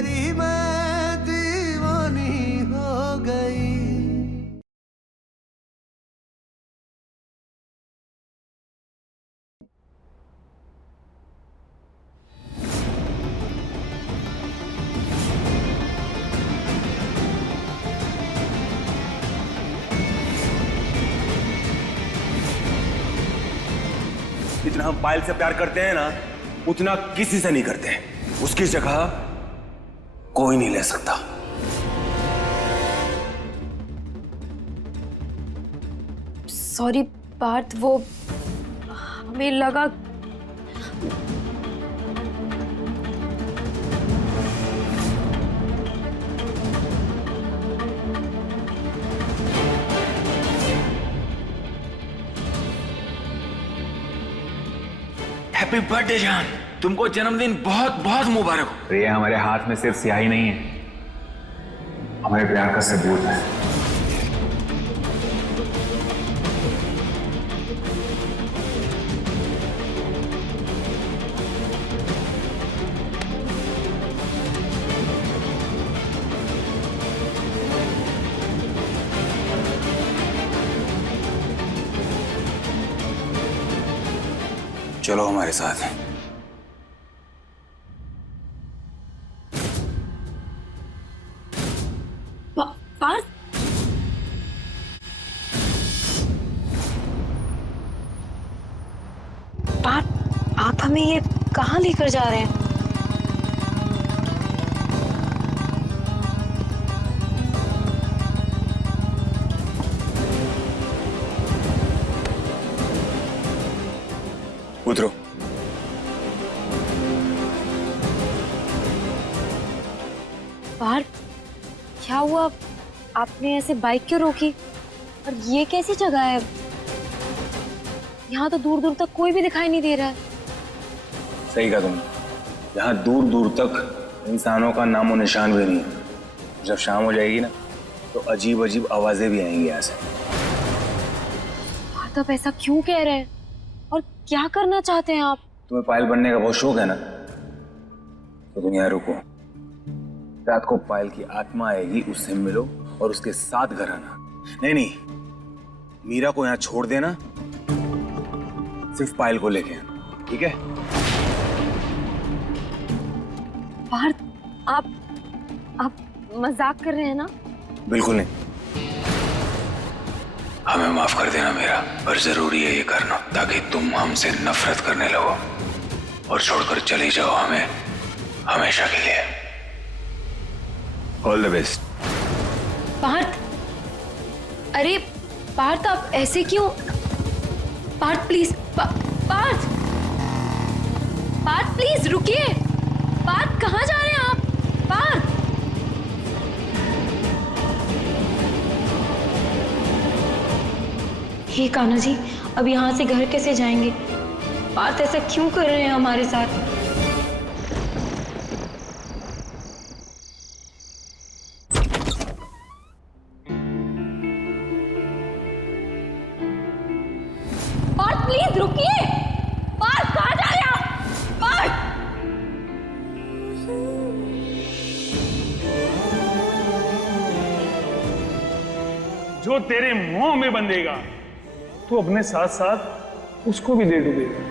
तेरी मैं दीवानी हो गई। जितना हम पायल से प्यार करते हैं ना, उतना किसी से नहीं करते हैं। उसकी जगह कोई नहीं ले सकता। सॉरी पार्थ, वो हमें लगा। हैप्पी बर्थडे जान, तुमको जन्मदिन बहुत बहुत मुबारक हो। ये हमारे हाथ में सिर्फ स्याही नहीं है, हमारे प्यार का सबूत है। चलो हमारे साथ। पार्थ, पार्थ, आप हमें ये कहाँ लेकर जा रहे हैं? उतरो। पार्थ, क्या हुआ? आपने ऐसे बाइक क्यों रोकी? और ये कैसी जगह है? यहाँ तो दूर दूर तक कोई भी दिखाई नहीं दे रहा है। सही कहा तुमने, यहाँ दूर दूर तक इंसानों का नामो निशान भी नहीं है। जब शाम हो जाएगी ना, तो अजीब अजीब आवाजें भी आएंगी यहाँ से। पार्थ, आप ऐसा क्यों कह रहे हैं? और क्या करना चाहते हैं आप? तुम्हें पायल बनने का बहुत शौक है ना, तो तुम यहाँ रुको। रात को पायल की आत्मा आएगी, उससे मिलो और उसके साथ घर आना। नहीं नहीं, मीरा को यहाँ छोड़ देना, सिर्फ पायल को लेके आना, ठीक है? पार्थ, आप मजाक कर रहे हैं ना? बिल्कुल नहीं। हमें माफ कर देना मीरा, पर जरूरी है ये करना, ताकि तुम हमसे नफरत करने लगो और छोड़कर चली जाओ हमें हमेशा के लिए। All the best. पार्थ, अरे पार्थ, आप ऐसे क्यों? पार्थ प्लीज, पार्थ, पार्थ प्लीज रुकिए। पार्थ, कहाँ जा रहे हैं आप? पार्थ, हे कान्हा जी, अब यहाँ से घर कैसे जाएंगे? पार्थ ऐसा क्यों कर रहे हैं हमारे साथ? पार्थ प्लीज रुकिए। पार्थ, कहाँ जा रहे हैं आप? पार्थ, जो तेरे मुंह में बंधेगा तो अपने साथ साथ उसको भी दे डूबेगा।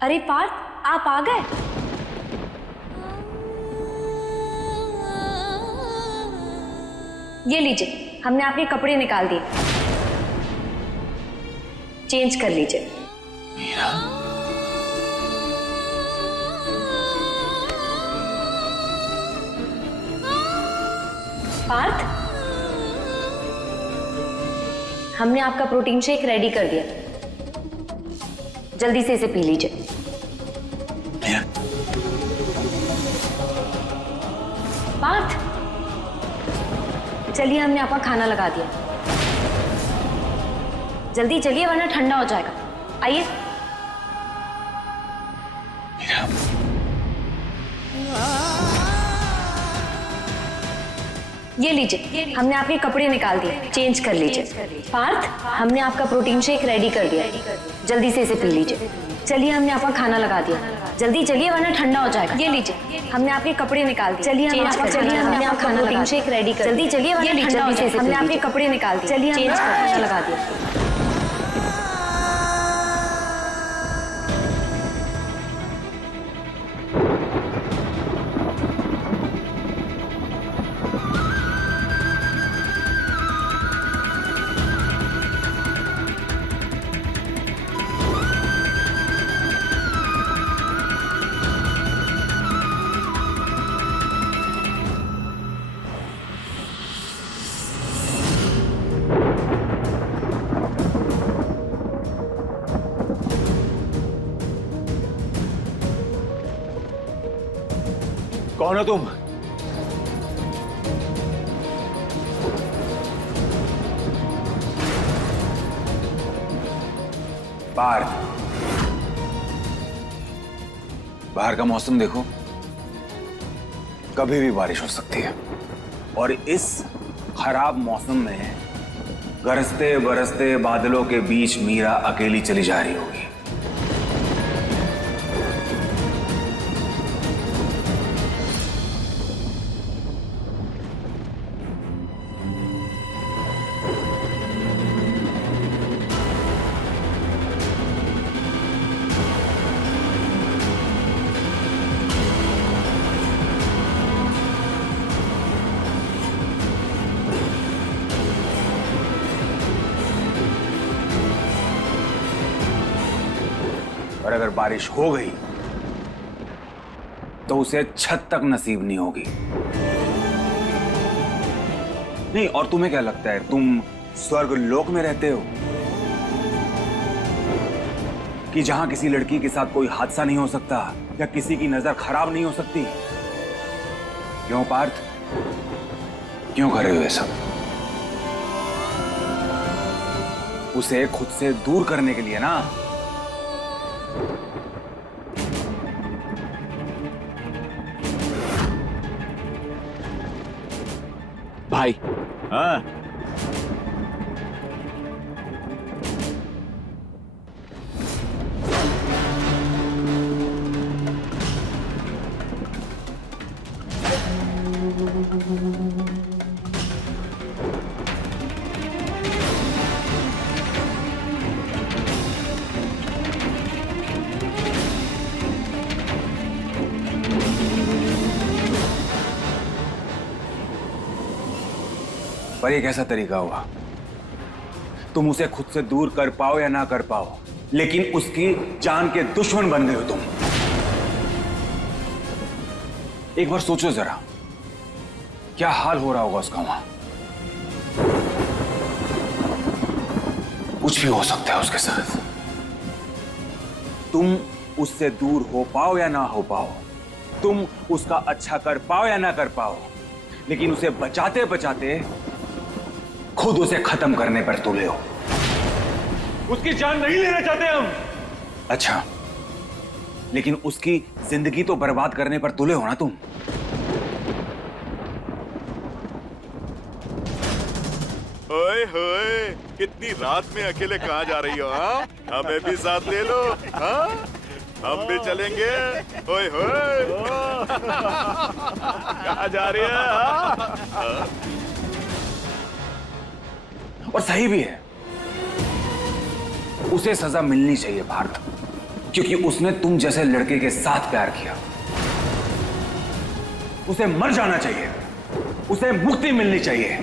अरे पार्थ, आप आ गए? ये लीजिए, हमने आपके कपड़े निकाल दिए, चेंज कर लीजिए। मीरा, पार्थ, हमने आपका प्रोटीन शेक रेडी कर दिया, जल्दी से इसे पी लीजिए। मीरा, पार्थ, चलिए, हमने आपका खाना लगा दिया, जल्दी चलिए वरना ठंडा हो जाएगा। आइए। मीरा, ये लीजिए, हमने आपके कपड़े निकाल दिए, चेंज कर लीजिए। पार्थ, हमने आपका प्रोटीन शेक रेडी कर दिया, जल्दी से इसे पी लीजिए। चलिए, हमने आपका खाना लगा दिया, जल्दी चलिए वरना ठंडा हो जाएगा। ये लीजिए, हमने आपके कपड़े निकाल दिए, चलिए हमने आपका खाना प्रोटीन शेक रेडी कर, जल्दी चलिए वरना ठंडा हो जाएगा। हमने आपके कपड़े निकाल दिए, चलिए चेंज खाना लगा दिया। कौन हो तुम? पार्थ, बाहर का मौसम देखो, कभी भी बारिश हो सकती है और इस खराब मौसम में गरजते बरसते बादलों के बीच मीरा अकेली चली जा रही होगी। और अगर बारिश हो गई तो उसे छत तक नसीब नहीं होगी। नहीं, और तुम्हें क्या लगता है तुम स्वर्ग लोक में रहते हो कि जहां किसी लड़की के साथ कोई हादसा नहीं हो सकता या किसी की नजर खराब नहीं हो सकती? क्यों पार्थ, क्यों कर रहे हो ये सब? उसे खुद से दूर करने के लिए ना। भाई, हाँ, पर ये कैसा तरीका हुआ? तुम उसे खुद से दूर कर पाओ या ना कर पाओ, लेकिन उसकी जान के दुश्मन बन गए हो तुम। एक बार सोचो जरा, क्या हाल हो रहा होगा उसका वहां। कुछ भी हो सकता है उसके साथ। तुम उससे दूर हो पाओ या ना हो पाओ, तुम उसका अच्छा कर पाओ या ना कर पाओ, लेकिन उसे बचाते बचाते खुद उसे खत्म करने पर तुले हो। उसकी जान नहीं लेना चाहते हम। अच्छा, लेकिन उसकी जिंदगी तो बर्बाद करने पर तुले हो ना तुम। ओए होए, इतनी रात में अकेले कहाँ जा रही हो? हाँ, हमें भी साथ ले लो। हाँ, हम भी चलेंगे। ओए होए, कहाँ जा रही है? हाँ? और सही भी है, उसे सजा मिलनी चाहिए पार्थ, क्योंकि उसने तुम जैसे लड़के के साथ प्यार किया। उसे मर जाना चाहिए, उसे मुक्ति मिलनी चाहिए,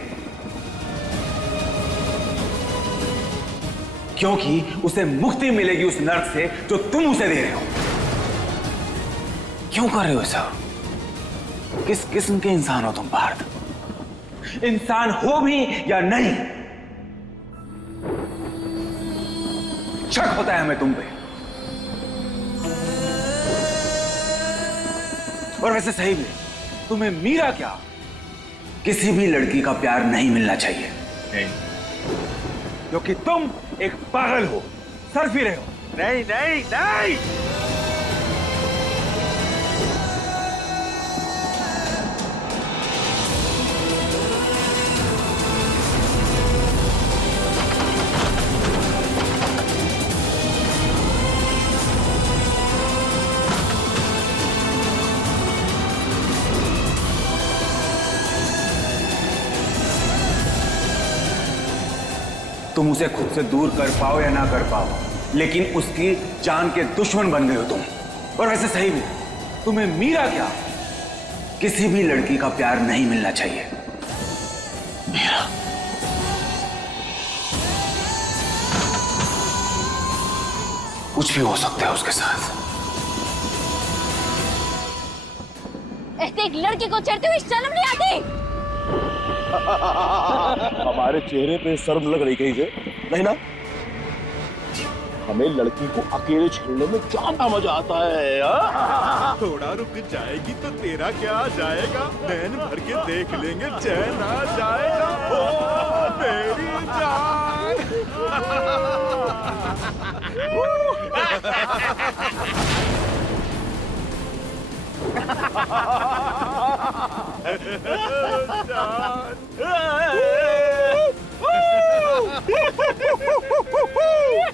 क्योंकि उसे मुक्ति मिलेगी उस नर्क से जो तुम उसे दे रहे हो। क्यों कर रहे हो ऐसा? किस किस्म के इंसान हो तुम पार्थ? इंसान हो भी या नहीं, शक होता है हमें तुम पे। और वैसे सही भी, तुम्हें मीरा क्या, किसी भी लड़की का प्यार नहीं मिलना चाहिए, क्योंकि तुम एक पागल हो, सर फिरे हो। नहीं नहीं नहीं, तुम उसे खुद से दूर कर पाओ या ना कर पाओ, लेकिन उसकी जान के दुश्मन बन गए हो तुम। और वैसे सही भी, तुम्हें मीरा क्या, किसी भी लड़की का प्यार नहीं मिलना चाहिए। मीरा कुछ भी हो सकता है उसके साथ। ऐसे एक लड़की को चढ़ते हुए शर्म नहीं आती? हमारे चेहरे पे शर्म लग रही कहीं से, नहीं ना? हमें लड़की को अकेले छेड़ने में ज्यादा मजा आता है। थोड़ा रुक जाएगी तो तेरा क्या जाएगा, नैन भर के देख लेंगे, चैन आ जाएगा। ओ मेरी जान।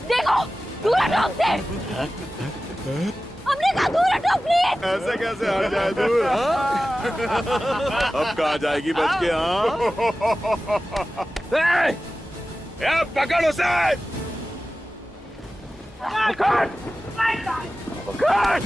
देखो, दूर हटो हमसे। हमने कहा दूर हटो प्लीज। ऐसे कैसे हट जाए दूर? अब कहाँ जाएगी बच के? हाँ पकड़ उसे, पकड़ पकड़।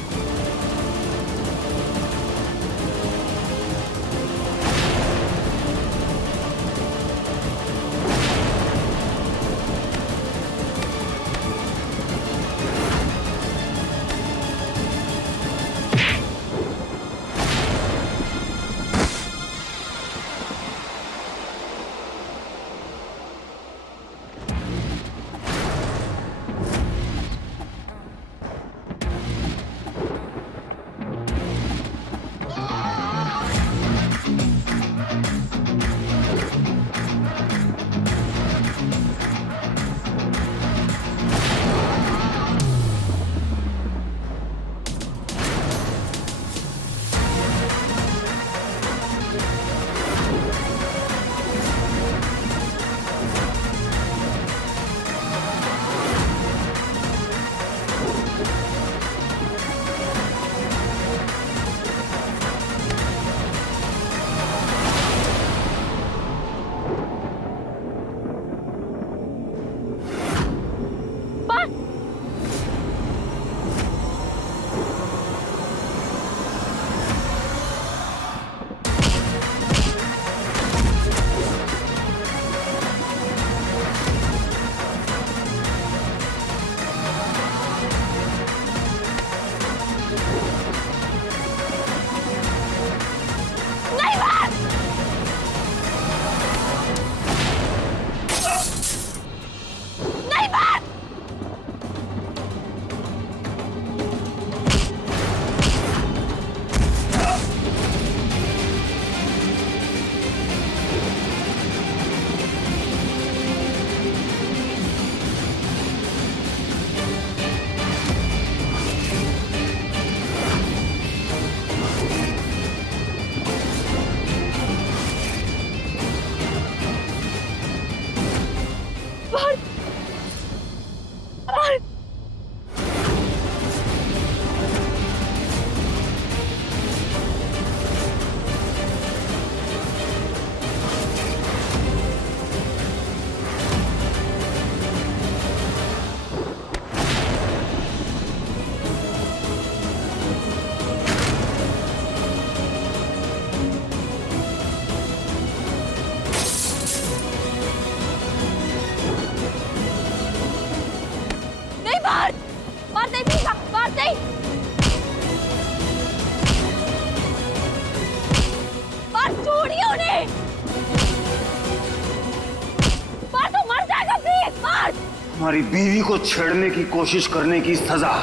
हमारी बीवी को छेड़ने की कोशिश करने की सजा।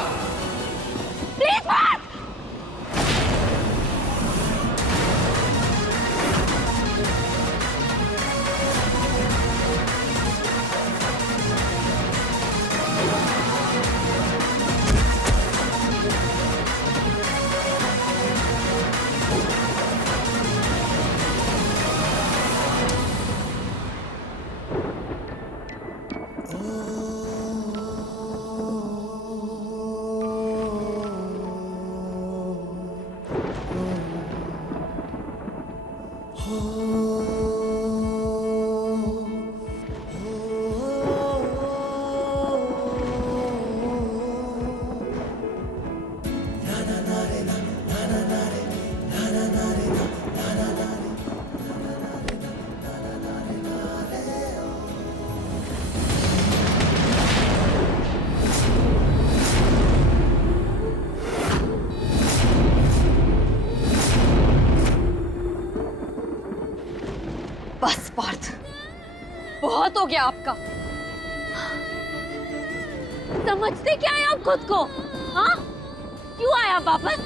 बस पार्थ, बहुत हो गया आपका। समझते क्या है आप खुद को? हाँ, क्यों आया वापस?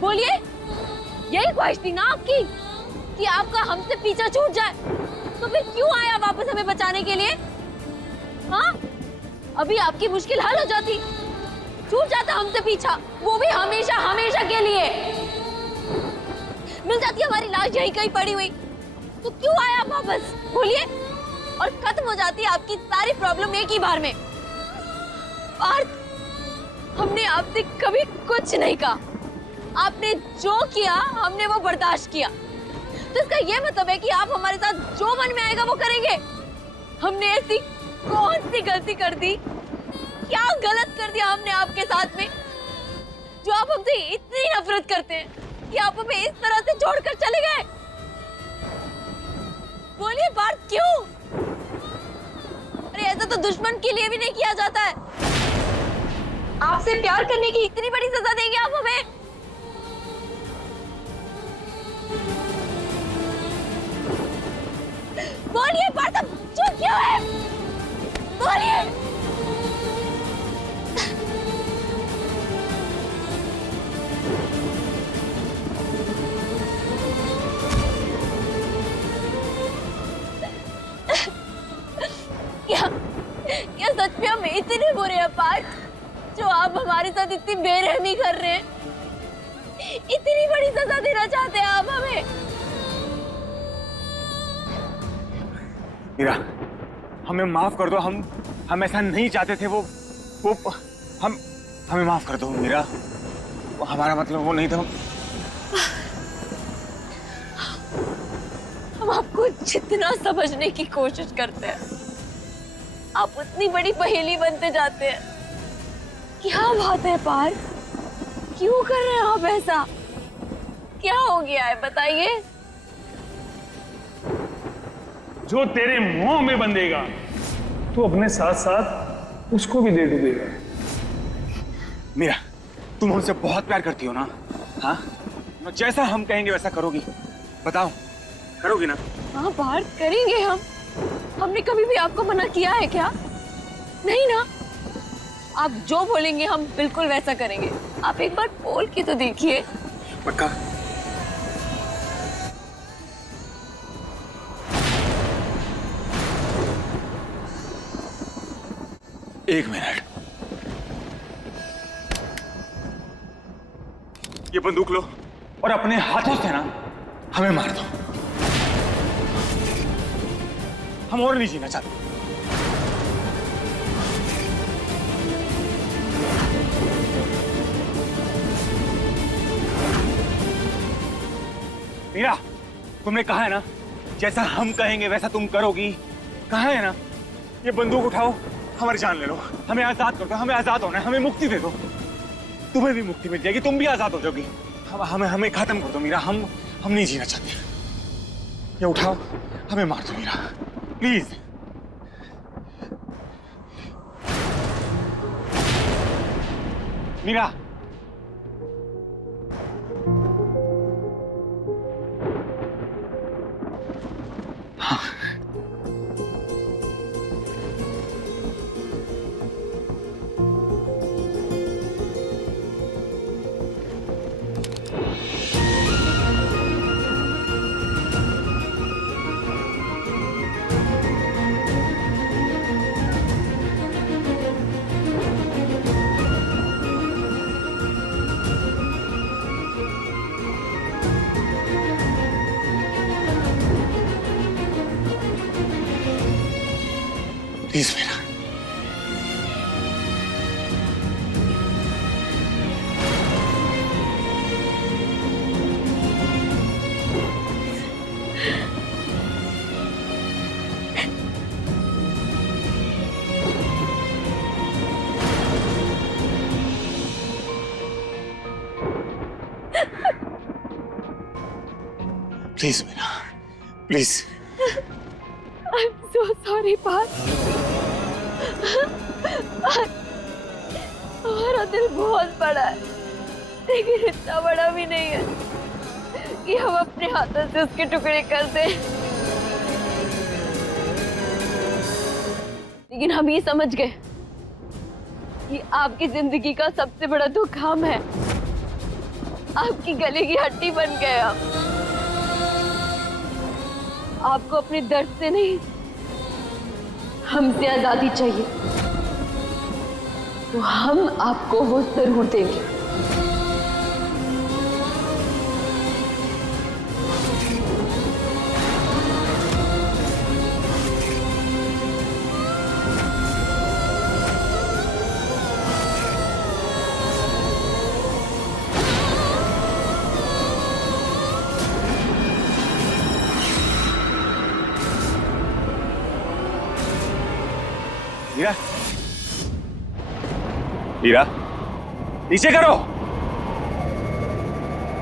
बोलिए, यही ख्वाहिश थी ना आपकी कि आपका हमसे पीछा छूट जाए, तो फिर क्यों आया वापस हमें बचाने के लिए? हाँ, अभी आपकी मुश्किल हल हो जाती, छूट जाता हमसे पीछा, वो भी हमेशा हमेशा के लिए। मिल जाती हमारी लाश यहीं कहीं पड़ी हुई, तो क्यों आया वापस? बोलिए, और खत्म हो जाती आपकी सारी प्रॉब्लम एक ही बार में। पार्थ, हमने आपसे कभी कुछ नहीं कहा, आपने जो किया हमने वो बर्दाश्त किया, तो इसका ये मतलब है कि आप हमारे साथ जो मन में आएगा वो करेंगे। हमने ऐसी कौन सी गलती कर दी, क्या गलत कर दिया हमने आपके साथ में, जो आप हमसे इतनी नफरत करते हैं कि आप हमें इस तरह से छोड़कर चले गए? बोलिए पार्थ, क्यों? अरे ऐसा तो दुश्मन के लिए भी नहीं किया जाता है। आपसे प्यार करने की इतनी बड़ी सजा देंगे आप हमें? बोलिए पार्थ, चुप क्यों है? बोलिए। क्या सच में हम इतने बुरे हैं पार्थ, जो आप हमारे साथ इतनी बेरहमी कर रहे हैं? इतनी बड़ी सजा देना चाहते हैं आप हमें? मीरा, हमें माफ कर दो, हम ऐसा नहीं चाहते थे। वो हमें माफ कर दो मीरा, हमारा मतलब वो नहीं था। हम आपको जितना समझने की कोशिश करते हैं, आप उतनी बड़ी पहेली बनते जाते हैं। क्या बात है पार्थ, क्यों कर रहे हैं आप ऐसा? क्या हो गया है बताइए? जो तेरे मुंह में बंधेगा तो अपने साथ साथ उसको भी दे डूबेगा। मीरा, तुम हमसे बहुत प्यार करती हो ना? हाँ, जैसा हम कहेंगे वैसा करोगी? बताओ, करोगी ना? हाँ पार्थ, करेंगे हम। हमने कभी भी आपको मना किया है क्या? नहीं ना। आप जो बोलेंगे हम बिल्कुल वैसा करेंगे। आप एक बार बोल के तो देखिए। पक्का? एक मिनट, ये बंदूक लो और अपने हाथों से ना हमें मार दो। हम और नहीं जीना चाहते। मीरा, तुमने कहा है ना जैसा हम कहेंगे वैसा तुम करोगी। कहा है ना? ये बंदूक उठाओ, हमारी जान ले लो, हमें आजाद कर दो। हमें आजाद होना है, हमें मुक्ति दे दो। तुम्हें भी मुक्ति मिल जाएगी, तुम भी आजाद हो जाओगी। हमें खत्म कर दो मीरा, हम नहीं जीना चाहते। ये उठाओ, हमें मार दो Meera, please. Meera, please Meera. Please Meera, please. I'm so sorry Parth. हमारा दिल बहुत बड़ा है, लेकिन इतना बड़ा भी नहीं है कि हम अपने हाथों से उसके टुकड़े कर दें। लेकिन हम ये समझ गए कि आपकी जिंदगी का सबसे बड़ा दुख हम है। आपकी गले की हड्डी बन गए हम। आपको अपने दर्द से नहीं, हमसे आजादी चाहिए, तो हम आपको वो जरूर देंगे। मीरा, मीरा, नीचे करो,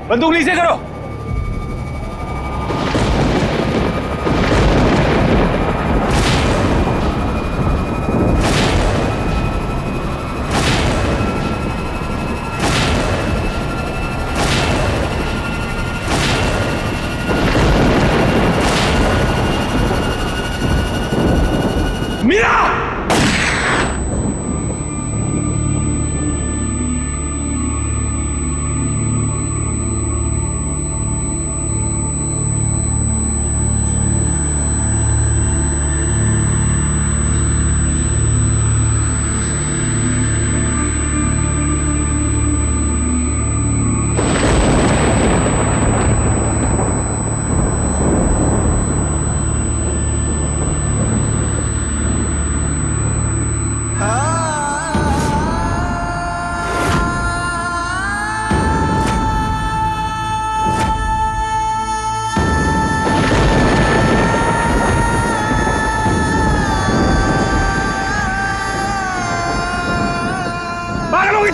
बंदूक नीचे करो। मीरा!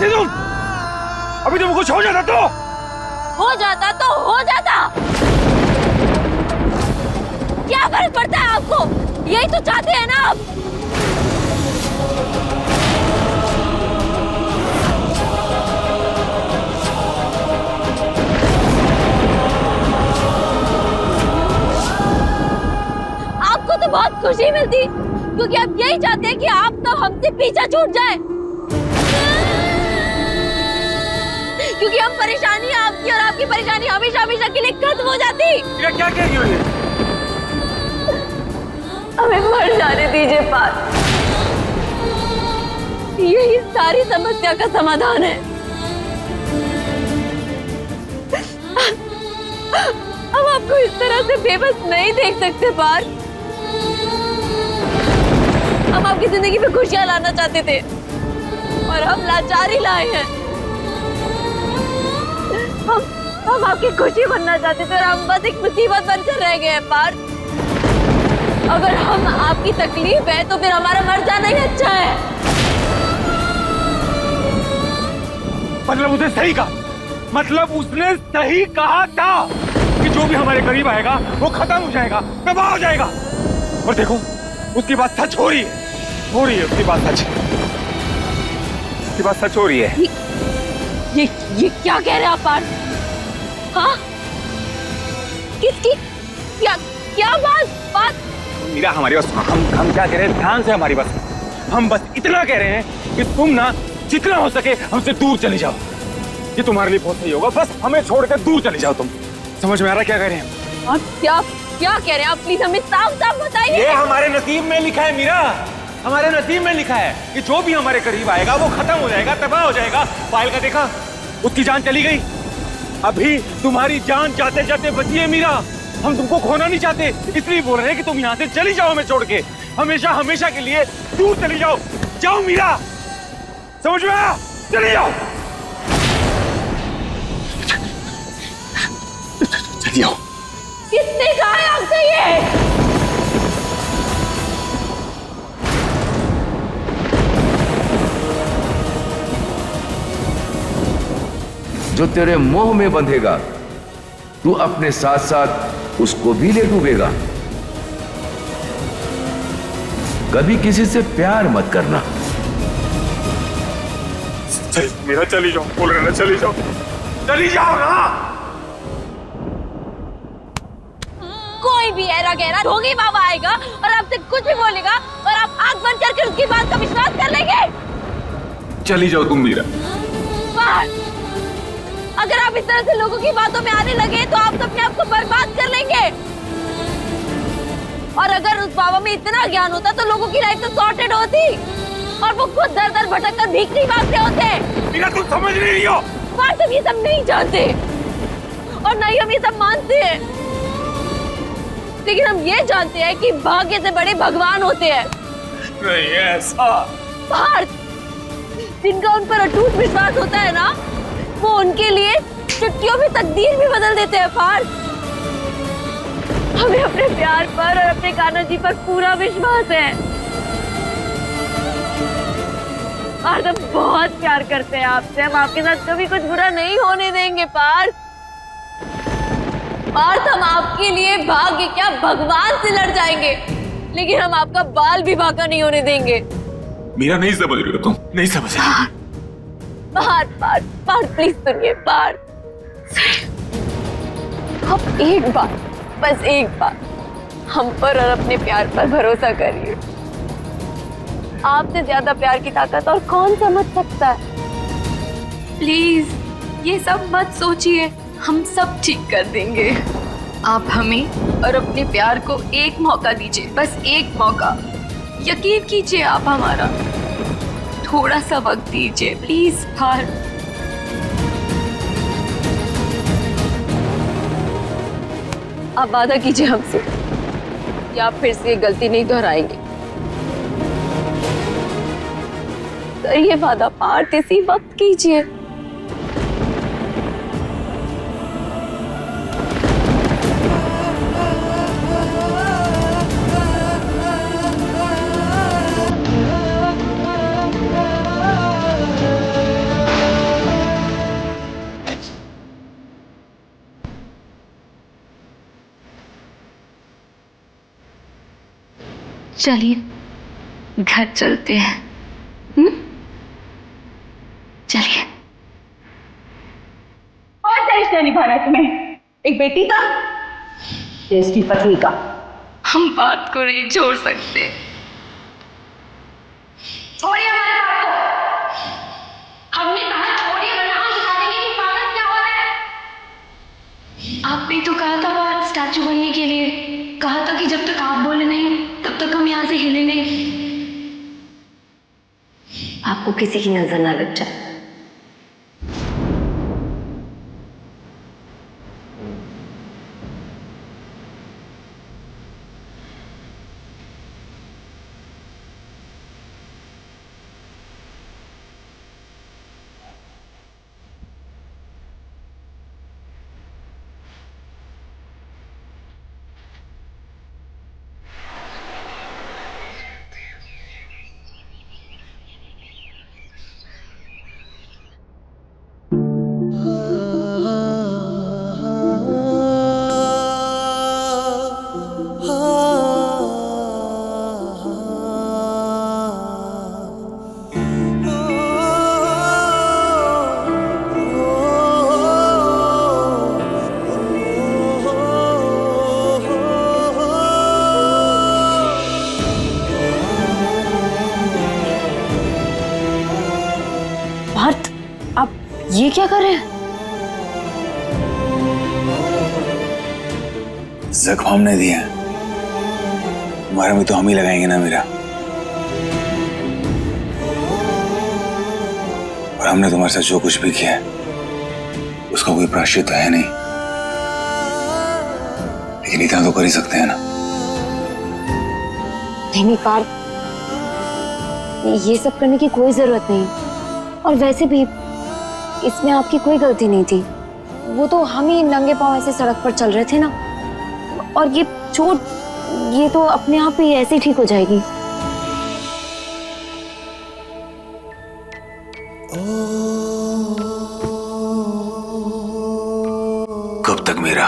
तुम अभी तुम कुछ हो जाता तो हो जाता। क्या फर्क पड़ता है आपको? यही तो चाहते हैं ना आप। आपको तो बहुत खुशी मिलती क्योंकि आप यही चाहते हैं कि आप तो हमसे पीछा छूट जाए, क्योंकि हम परेशानी आपकी और आपकी परेशानी हमेशा हमेशा के लिए खत्म हो जाती। क्या कह रही हो ये? हमें मर जाने दीजिए पार। यही सारी समस्या का समाधान है। हम आपको इस तरह से बेबस नहीं देख सकते पार। हम आपकी जिंदगी में खुशियां लाना चाहते थे और हम लाचारी लाए हैं। हम आपकी खुशी बनना चाहते थे और हम बस एक मुसीबत बनकर रह गए हैं पार। अगर हम आपकी तकलीफ है तो फिर हमारा मर जाना ही अच्छा है। मतलब उसने सही कहा, मतलब उसने सही कहा था कि जो भी हमारे करीब आएगा वो खत्म हो जाएगा, तबाह हो जाएगा। और देखो उसकी बात सच हो रही है, उसकी बात सच हो रही है। ये क्या कह रहे हैं आप पार? हाँ? किसकी क्या बात? मीरा हमारी बात सुनो, हम क्या कह रहे हैं ध्यान से हमारी बात सुनो। हम बस इतना कह रहे हैं कि तुम ना जितना हो सके हमसे दूर चली जाओ। ये तुम्हारे लिए बहुत सही होगा, बस हमें छोड़कर दूर चली जाओ। तुम समझ में आ रहा क्या कह रहे हैं? आप क्या कह रहे हैं? आप प्लीज हमें साफ बताइए। ये हमारे नसीब में लिखा है मीरा, हमारे नसीब में लिखा है कि जो भी हमारे करीब आएगा वो खत्म हो जाएगा, तबाह हो जाएगा। पायल का देखा, उसकी जान चली गई। अभी तुम्हारी जान जाते जाते बची है मीरा। हम तुमको खोना नहीं चाहते, इसलिए बोल रहे हैं कि तुम यहाँ से चली जाओ हमें छोड़ के, हमेशा के लिए दूर चली जाओ। जाओ मीरा, समझ में आया? चली जाओ, चली जाओ। किसने कहा है आपसे ये? जो तेरे मोह में बंधेगा तू अपने साथ साथ उसको भी ले डूबेगा। कभी किसी से प्यार मत करना। मेरा चली जाओ, बोल रहे ना चली जाओ ना। कोई भी ऐरा गहरा ढोंगी बाबा आएगा और आपसे कुछ भी बोलेगा और आप आंख बंद करके उसकी बात का विश्वास कर लेंगे? चली जाओ तुम मीरा। बाहर। अगर आप इस तरह से लोगों की बातों में आने लगे तो आप अपने आप को बर्बाद कर लेंगे। और अगर उस बाबा में इतना ज्ञान होता तो लोगों की लाइफ तो सॉर्टेड होती और वो खुद दर दर भटक कर भीख नहीं मांगते होते। मीरा तुम समझ नहीं रही हो। बात हम ये सब नहीं जानते और नहीं हम ये सब मानते हैं, लेकिन हम ये जानते हैं कि भाग्य से बड़े भगवान होते हैं। नहीं ऐसा। पार्थ, जिनका उन पर अटूट विश्वास होता है ना, वो उनके लिए चुटकियों में तकदीर भी बदल देते हैं। पार्थ, हमें अपने प्यार पर और अपने कान्हा जी पर पूरा विश्वास है। पार्थ, हम बहुत प्यार करते हैं आपसे, हम आपके साथ कभी कुछ बुरा नहीं होने देंगे। पार्थ, हम आपके लिए भाग्य क्या भगवान से लड़ जाएंगे, लेकिन हम आपका बाल भी बांका नहीं होने देंगे। मीरा नहीं समझ रही हो तुम, नहीं समझ रही। पार्थ प्लीज सुनिए। पार्थ, अब एक बार, बस एक बार हम पर और अपने प्यार पर भरोसा करिए। आपसे ज्यादा प्यार की ताकत और कौन समझ सकता है? प्लीज ये सब मत सोचिए, हम सब ठीक कर देंगे। आप हमें और अपने प्यार को एक मौका दीजिए, बस एक मौका। यकीन कीजिए आप हमारा, थोड़ा सा वक्त दीजिए प्लीज। पार्थ, आप वादा कीजिए हमसे कि आप फिर से ये गलती नहीं दोहराएंगे। ये वादा पार्थ, इसी वक्त कीजिए। चलिए घर चलते हैं। चलिए। और क्या रिश्ता निभाना है तुम्हें? एक बेटी का, देश की पत्नी का? हम बात को नहीं छोड़ सकते। छोड़िए हमारे बात को। हमने कहा छोड़िए वरना हम बता देंगे कि पागल क्या हो रहा है। आपने तो कहा था बात स्टैचू बनने के लिए, कहा था कि जब तक आप बोले नहीं तब तक हम यहाँ से हिले नहीं। आपको किसी की नजर ना लग जाए। पार्थ, आप ये क्या कर रहे हैं? जख्म हमने दिए हैं, तुम्हारे में तो हम ही लगाएंगे ना मीरा। और हमने तुम्हारे साथ जो कुछ भी किया है उसका कोई प्रायश्चित तो है नहीं, लेकिन इतना तो कर ही सकते हैं ना। नहीं पार्थ, ये सब करने की कोई जरूरत नहीं। और वैसे भी इसमें आपकी कोई गलती नहीं थी। वो तो हम ही नंगे पांव ऐसे सड़क पर चल रहे थे ना, और ये चोट ये तो अपने आप ही ऐसे ठीक हो जाएगी। कब तक मीरा,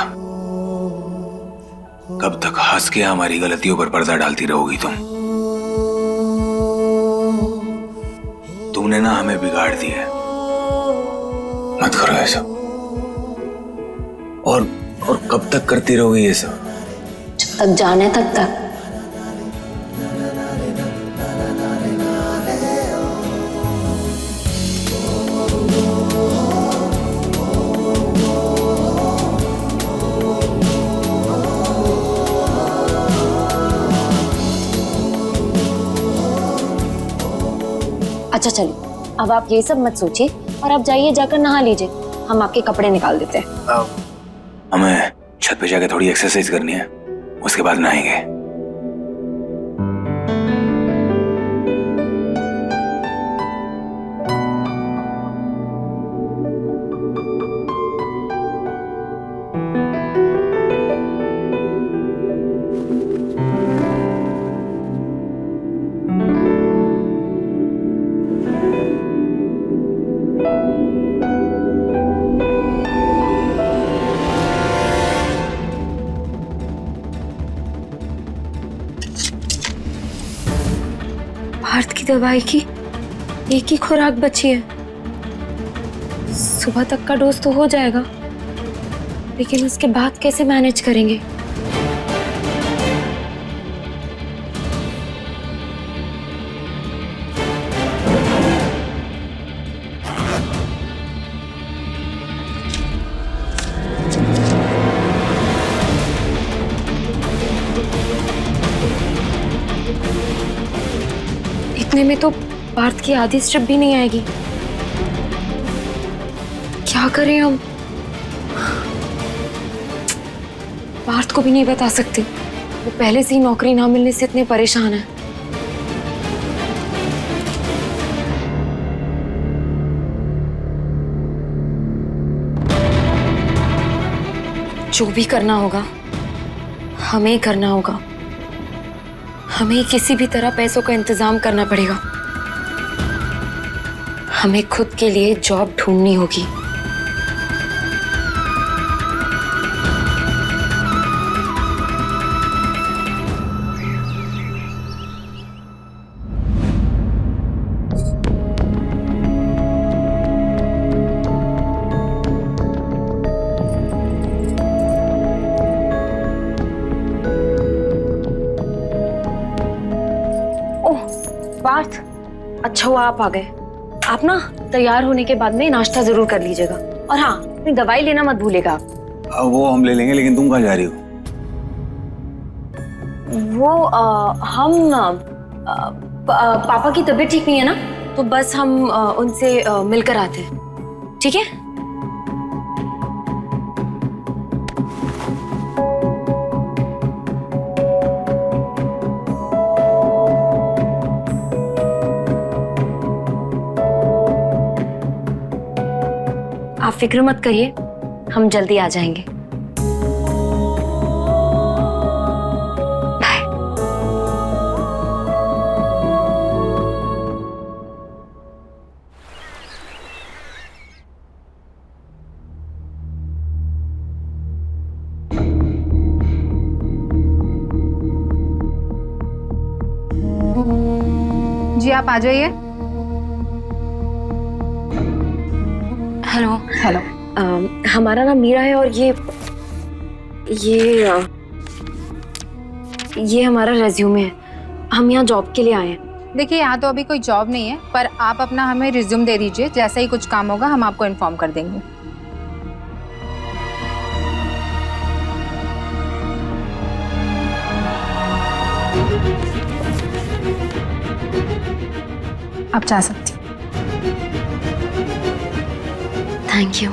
कब तक हंस के हमारी गलतियों पर पर्दा डालती रहोगी तुम? तुमने ना हमें बिगाड़ दिया है, मत करो ऐसा। और कब तक करती रहोगी ये सब? तक जाने तक। अच्छा चलिए, अब आप ये सब मत सोचिए और आप जाइए, जाकर नहा लीजिए। हम आपके कपड़े निकाल देते हैं। हमें छत पे जाके थोड़ी एक्सरसाइज करनी है, उसके बाद नहाएंगे। पार्थ की दवाई की एक ही खुराक बची है। सुबह तक का डोज तो हो जाएगा, लेकिन उसके बाद कैसे मैनेज करेंगे? इतने में तो पार्थ की आधी स्ट्रिप भी नहीं आएगी। क्या करें हम? पार्थ को भी नहीं बता सकते, वो पहले से ही नौकरी ना मिलने से इतने परेशान है। जो भी करना होगा हमें ही करना होगा। हमें किसी भी तरह पैसों का इंतजाम करना पड़ेगा। हमें खुद के लिए जॉब ढूंढनी होगी। पार्थ, अच्छा हुआ आप आ गए। आप ना तैयार होने के बाद में नाश्ता जरूर कर लीजिएगा, और हाँ, अपनी दवाई लेना मत भूलेगा। वो हम ले लेंगे, लेकिन तुम कहाँ जा रही हो? वो पापा की तबीयत ठीक नहीं है ना, तो बस हम उनसे मिलकर आते हैं, ठीक है? आप फिक्र मत करिए, हम जल्दी आ जाएंगे। बाय। जी आप आ जाइए। हेलो। हेलो। हमारा नाम मीरा है, और ये हमारा रेज्यूमे है। हम यहाँ जॉब के लिए आए हैं। देखिए, यहाँ तो अभी कोई जॉब नहीं है, पर आप अपना हमें रिज्यूम दे दीजिए। जैसा ही कुछ काम होगा हम आपको इन्फॉर्म कर देंगे। आप जा सकती। Thank you.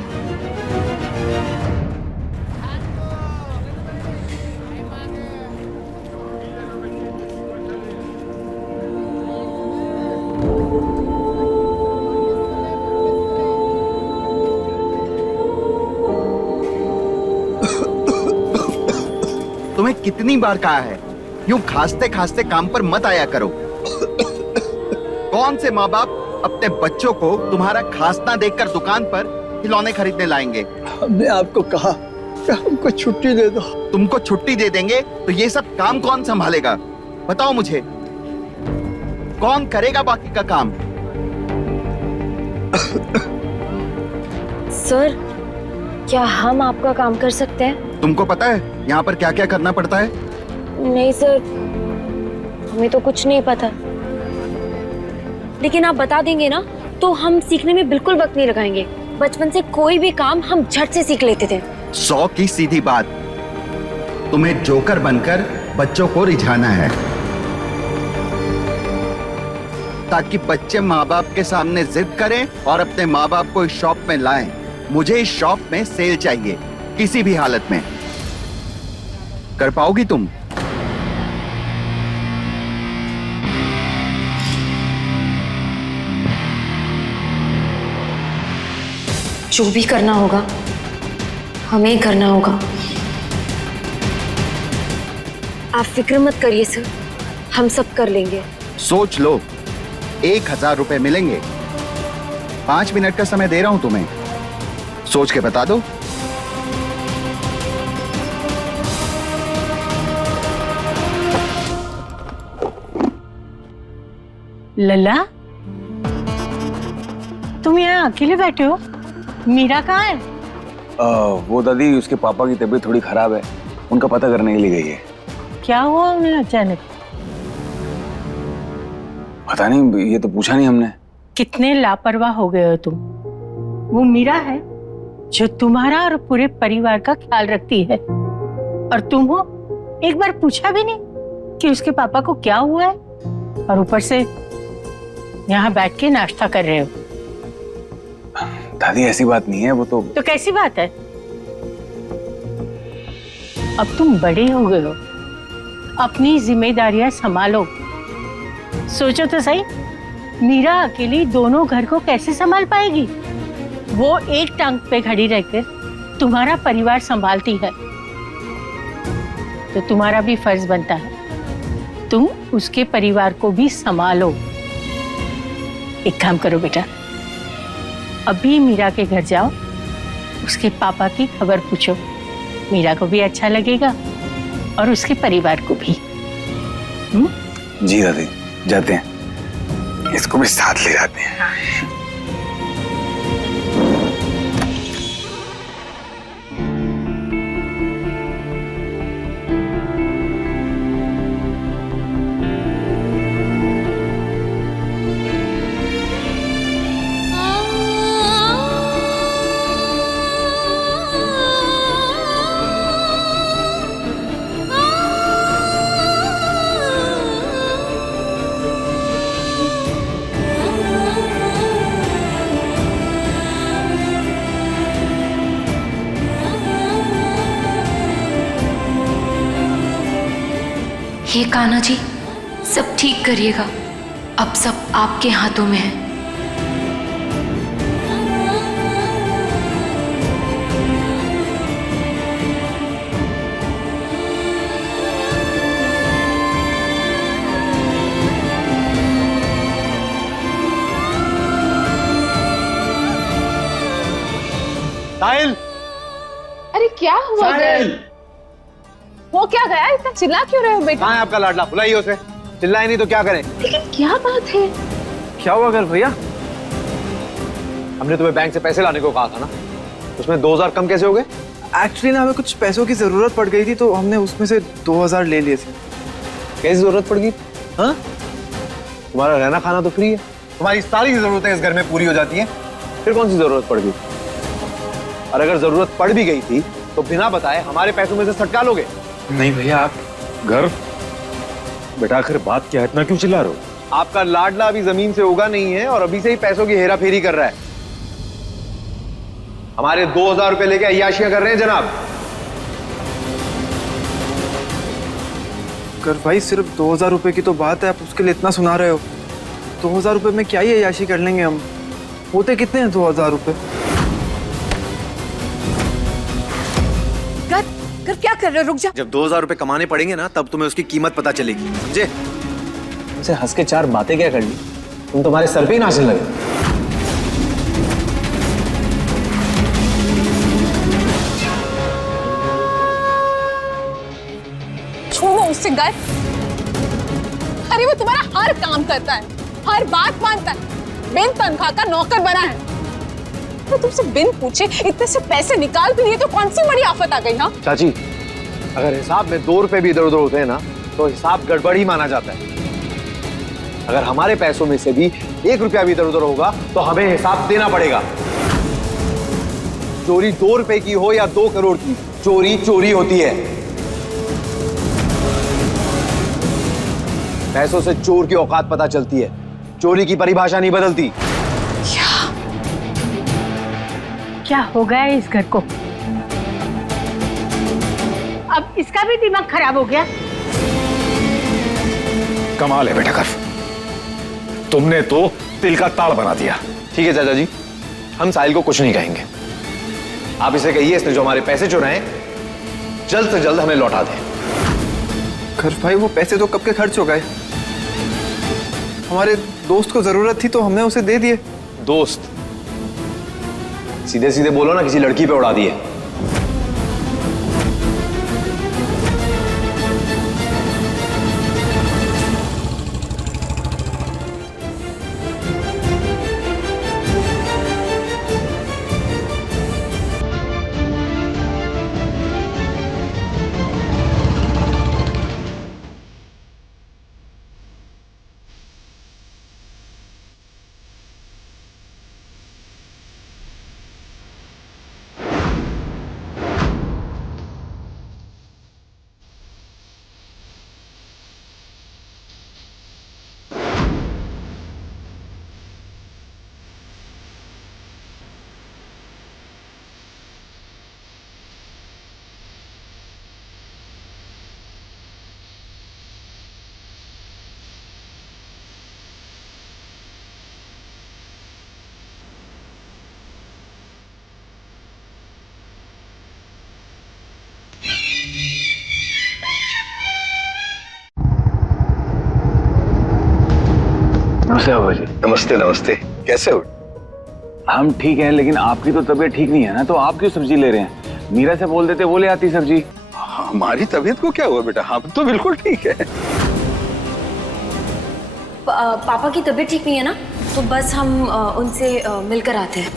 तुम्हें कितनी बार कहा है, यूं खांसते खांसते काम पर मत आया करो। कौन से माँ बाप अपने बच्चों को तुम्हारा खांसना देखकर दुकान पर खिलौने खरीदने लाएंगे? हमने आपको कहा कि हमको छुट्टी दे दो। तुमको छुट्टी दे देंगे तो ये सब काम कौन संभालेगा? बताओ मुझे, कौन करेगा बाकी का काम? सर, क्या हम आपका काम कर सकते हैं? तुमको पता है यहाँ पर क्या क्या करना पड़ता है? नहीं सर, हमें तो कुछ नहीं पता। लेकिन आप बता देंगे ना तो हम सीखने में बिल्कुल वक्त नहीं लगाएंगे। बचपन से कोई भी काम हम झट से सीख लेते थे। 100 की सीधी बात, तुम्हें जोकर बनकर बच्चों को रिझाना है ताकि बच्चे माँ बाप के सामने जिद करें और अपने माँ बाप को इस शॉप में लाएं। मुझे इस शॉप में सेल चाहिए, किसी भी हालत में। कर पाओगी तुम? जो भी करना होगा हमें करना होगा। आप फिक्र मत करिए सर, हम सब कर लेंगे। सोच लो, 1000 रुपए मिलेंगे। 5 मिनट का समय दे रहा हूं तुम्हें, सोच के बता दो। लल्ला, तुम यहाँ अकेले बैठे हो? मीरा कहाँ है? वो दादी, उसके पापा की तबीयत थोड़ी खराब है, उनका पता करने के लिए गई है। क्या हुआ उन्हें अचानक? पता नहीं, ये तो पूछा नहीं हमने। कितने लापरवाह हो गए हो तुम। वो मीरा है जो तुम्हारा और पूरे परिवार का ख्याल रखती है, और तुम हो एक बार पूछा भी नहीं कि उसके पापा को क्या हुआ है, और ऊपर से यहाँ बैठ के नाश्ता कर रहे हो। दादी ऐसी बात नहीं है, वो तो कैसी बात है? अब तुम बड़े हो गए हो, अपनी जिम्मेदारियां संभालो। सोचो तो सही, मीरा अकेली दोनों घर को कैसे संभाल पाएगी? वो एक टांग पे खड़ी रहकर तुम्हारा परिवार संभालती है, तो तुम्हारा भी फर्ज बनता है तुम उसके परिवार को भी संभालो। एक काम करो बेटा, अभी मीरा के घर जाओ, उसके पापा की खबर पूछो। मीरा को भी अच्छा लगेगा और उसके परिवार को भी। जी दादी, जाते हैं, इसको भी साथ ले जाते हैं। हे कान्हा जी, सब ठीक करिएगा, अब सब आपके हाथों में है। साहिल! अरे क्या हुआ? साहिल! वो क्या गया? इतना चिल्ला क्यों रहे हो बेटा? कहाँ है आपका लाडला? बुलाइए उसे। चिल्लाए नहीं तो क्या करें? लेकिन क्या बात है? क्या हुआ गर्ल भैया? हमने तुम्हें बैंक से पैसे लाने को कहा था ना, उसमें 2000 कम कैसे हो गए? एक्चुअली ना हमें कुछ पैसों की जरूरत पड़ गई थी, तो हमने उसमें से 2000 ले लिए थे। कैसी जरूरत पड़ गई? हाँ, तुम्हारा रहना खाना तो फ्री है, तुम्हारी सारी जरूरतें इस घर में पूरी हो जाती हैं, फिर कौन सी जरूरत पड़ गई? और अगर जरूरत पड़ भी गई थी तो बिना बताए हमारे पैसों में से सटका लोगे? नहीं भैया, आप घर बेटा, आखिर बात क्या है, इतना क्यों चिल्ला रहे हो? आपका लाडला अभी जमीन से उगा नहीं है और अभी से ही पैसों की हेरा फेरी कर रहा है। हमारे 2000 रुपए लेके अय्याशियां कर रहे हैं जनाब। कर भाई, सिर्फ 2000 रुपए की तो बात है, आप उसके लिए इतना सुना रहे हो। 2000 रुपए में क्या ही अय्याशी कर लेंगे हम? होते कितने हैं 2000 रुपए? कर क्या कर रहे हो? रुक जा। जब 2000 रुपए कमाने पड़ेंगे ना, तब तुम्हें उसकी कीमत पता चलेगी, समझे? तुमसे हंस के 4 बातें क्या कर ली? तुम तुम्हारे सर पे ही नाचने लगे। छोड़ो उससे गाय। अरे वो तुम्हारा हर काम करता है, हर बात मानता है, बिन तनख्वाह का नौकर बना है। तो तुमसे बिन पूछे इतने से पैसे निकाल भी लिए तो कौन सी बड़ी आफत आ गई? हाँ चाची, अगर हिसाब में 2 रुपए भी इधर उधर होते हैं ना तो हिसाब गड़बड़ ही माना जाता है। अगर हमारे पैसों में से भी 1 रुपया भी इधर उधर होगा तो हमें हिसाब देना पड़ेगा। चोरी 2 रुपए की हो या 2 करोड़ की, चोरी चोरी होती है। पैसों से चोर की औकात पता चलती है, चोरी की परिभाषा नहीं बदलती। क्या हो गया है इस घर को? अब इसका भी दिमाग खराब हो गया। कमाल है बेटा कर्फ, तुमने तो तिल का ताड़ बना दिया। ठीक है चाचा जी, हम साहिल को कुछ नहीं कहेंगे। आप इसे कहिए इसने जो हमारे पैसे चुराए जल्द से जल्द हमें लौटा दे। कर्फ भाई, वो पैसे तो कब के खर्च हो गए। हमारे दोस्त को जरूरत थी तो हमने उसे दे दिए। दोस्त? सीधे सीधे बोलो ना, किसी लड़की पे उड़ा दिए। नमस्ते बाबा जी। नमस्ते नमस्ते, कैसे हो? हम ठीक हैं, लेकिन आपकी तो तबीयत ठीक नहीं है ना, तो आप क्यों सब्जी ले रहे हैं? मीरा से बोल देते, वो ले आती सब्जी। हमारी तबीयत को क्या हुआ बेटा, हम तो बिल्कुल ठीक है। पापा की तबीयत ठीक नहीं है ना, तो बस हम उनसे मिलकर आते हैं।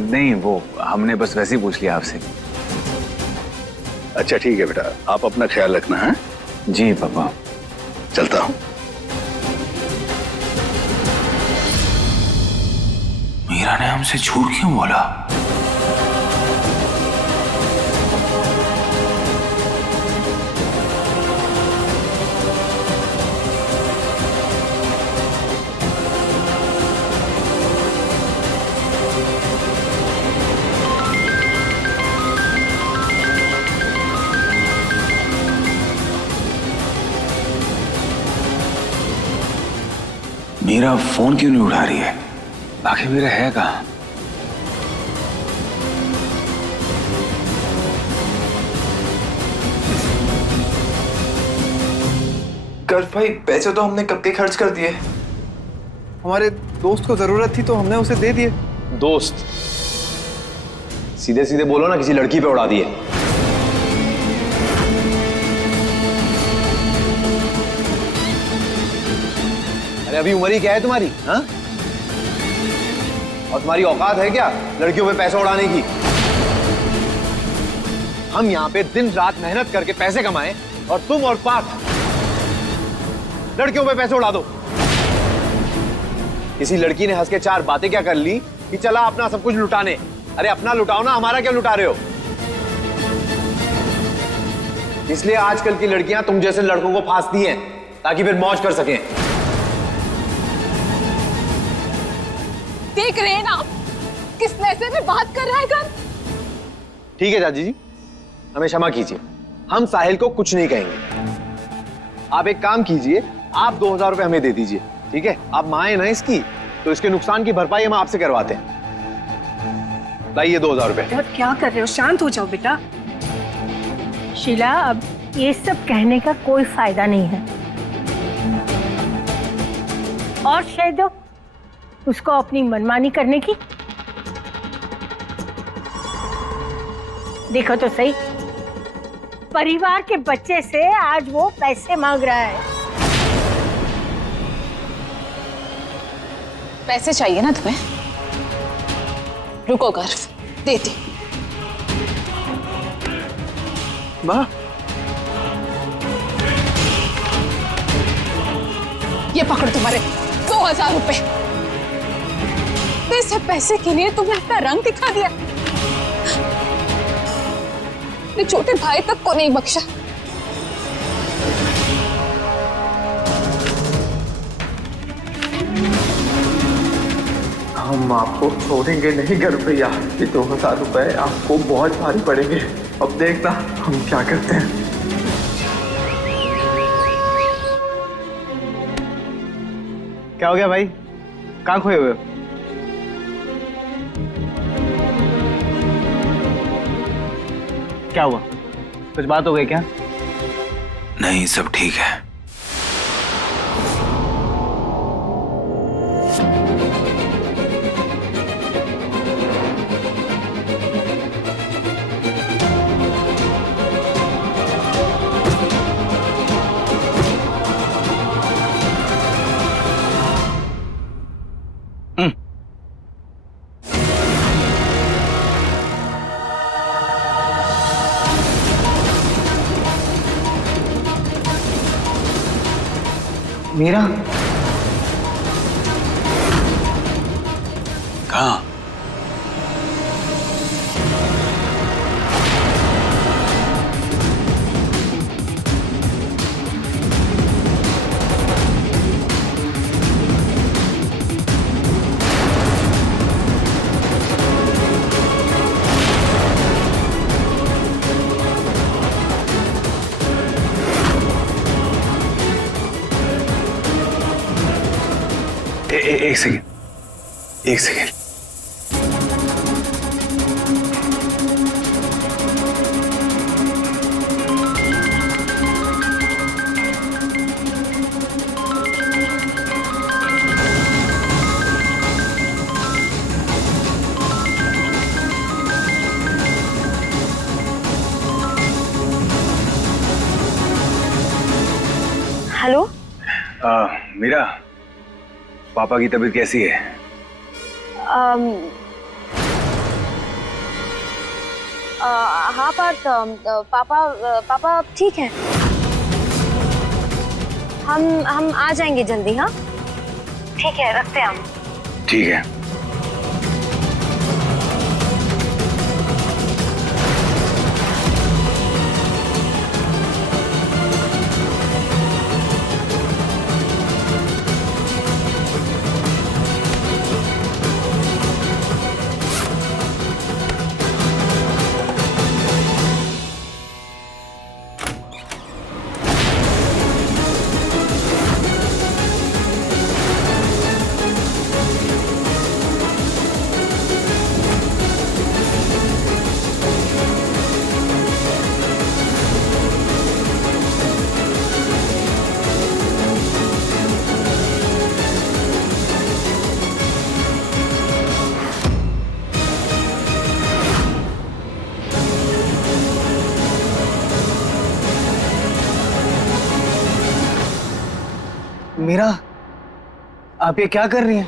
नहीं, वो हमने बस वैसे ही पूछ लिया आपसे। अच्छा ठीक है बेटा, आप अपना ख्याल रखना है। जी पापा। चलता हूँ। मीरा ने हमसे झूठ क्यों बोला? मीरा फोन क्यों नहीं उठा रही है? आखिर मीरा है कहाँ? कर्फ भाई, पैसे तो हमने कब के खर्च कर दिए। हमारे दोस्त को जरूरत थी तो हमने उसे दे दिए। दोस्त? सीधे सीधे बोलो ना, किसी लड़की पे उड़ा दिए। अरे अभी उम्र ही क्या है तुम्हारी, हाँ? और तुम्हारी औकात है क्या लड़कियों पे पैसा उड़ाने की? हम यहाँ पे दिन रात मेहनत करके पैसे कमाएं और तुम और पार्थ लड़कियों पे पैसे उड़ा दो। किसी लड़की ने हंस के 4 बातें क्या कर ली कि चला अपना सब कुछ लुटाने। अरे अपना लुटाओ ना, हमारा क्या लुटा रहे हो? इसलिए आजकल की लड़कियां तुम जैसे लड़कों को फांसती हैं ताकि फिर मौज कर सकें। देख रहे हैं ना आप किस लहजे में बात कर रहा है कर? ठीक है चाची जी, हमें क्षमा कीजिए, हम साहिल को कुछ नहीं कहेंगे। आप एक काम कीजिए, आप 2000 रुपए हमें दे दीजिए, ठीक है? आप मां है ना इसकी, तो इसके नुकसान की भरपाई हम आपसे करवाते हैं। लाइए 2000 रुपए। क्या कर रहे हो? शांत हो जाओ बेटा। शीला, अब ये सब कहने का कोई फायदा नहीं है। और शायद उसको अपनी मनमानी करने की। देखो तो सही, परिवार के बच्चे से आज वो पैसे मांग रहा है। पैसे चाहिए ना तुम्हें? रुको गर्व, देती। माँ, ये पकड़ो तुम्हारे 2000 रुपए। इस पैसे के लिए तुमने अपना रंग दिखा दिया। अपने छोटे भाई तक को नहीं बख्शा। हम आपको छोड़ेंगे नहीं घर भैया। ये 2000 रुपए आपको बहुत भारी पड़ेंगे। अब देखना हम क्या करते हैं। क्या हो गया भाई, कहाँ खोए हुए हो? क्या हुआ, कुछ बात हो गई क्या? नहीं, सब ठीक है। मीरा कहाँ? एक सेकेंड, एक सेकेंड। हेलो मीरा, पापा की तबीयत कैसी है? हाँ पार्थ, पापा ठीक है। हम आ जाएंगे जल्दी। हाँ ठीक है, रखते हैं हम। ठीक है। मीरा, आप ये क्या कर रही हैं?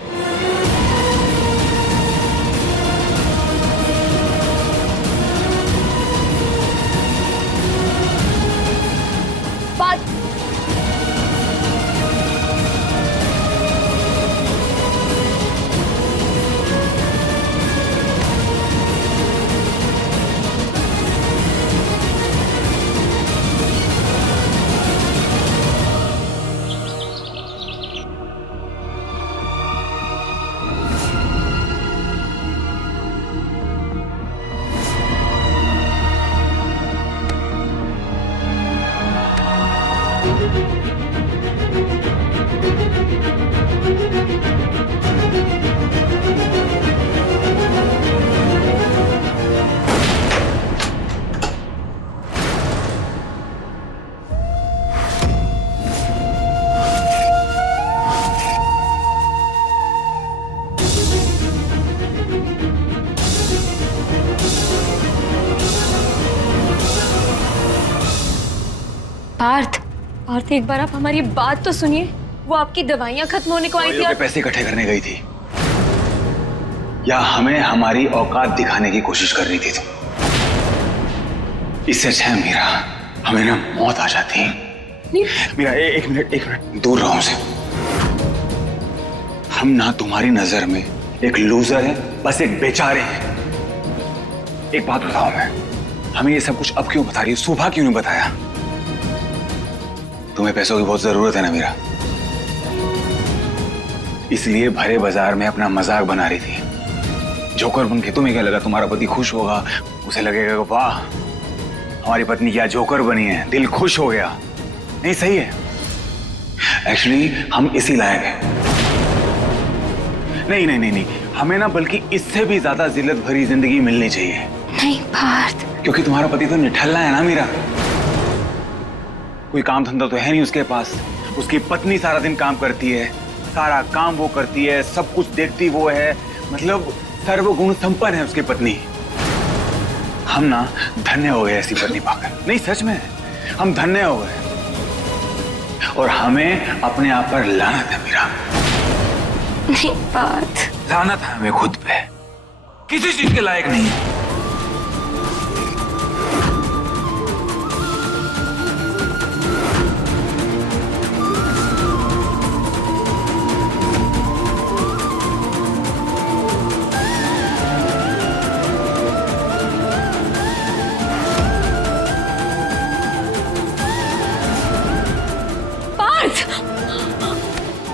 पार्थ, एक बार आप हमारी बात तो सुनिए। वो आपकी दवाइयाँ खत्म होने को आई थी और पैसे इकट्ठे करने गई थी, या हमें हमारी औकात दिखाने की कोशिश कर रही थी तुम? इससे अच्छा है मीरा, हमें ना मौत आ जाती है। मीरा एक मिनट दूर रहो हमसे। हम ना तुम्हारी नजर में एक लूजर है, बस एक बेचारे हैं। एक बात बताओ, मैं हमें ये सब कुछ अब क्यों बता रही हो? सुबह क्यों नहीं बताया? तुम्हें पैसों की बहुत जरूरत है ना मीरा, इसलिए भरे बाजार में अपना मजाक बना रही थी जोकर बन के। तुम्हें क्या लगा तुम्हारा पति खुश होगा? उसे लगेगा वाह हमारी पत्नी क्या जोकर बनी है, दिल खुश हो गया। नहीं, सही है। एक्चुअली हम इसी लायक हैं। नहीं, हमें ना बल्कि इससे भी ज्यादा जिल्लत भरी जिंदगी मिलनी चाहिए। नहीं पार्थ, क्योंकि तुम्हारा पति तो निठल्ला है ना मीरा, कोई काम धंधा तो है नहीं उसके पास। उसकी पत्नी सारा दिन काम करती है, सारा काम वो करती है, सब कुछ देखती वो है, मतलब सर्वगुण संपन्न है उसकी पत्नी। हम ना धन्य हो गए ऐसी पत्नी पाकर। नहीं, सच में हम धन्य हो गए, और हमें अपने आप पर लानत है मीरा। नहीं पार्थ, लानत है हमें खुद पे, किसी चीज के लायक नहीं है।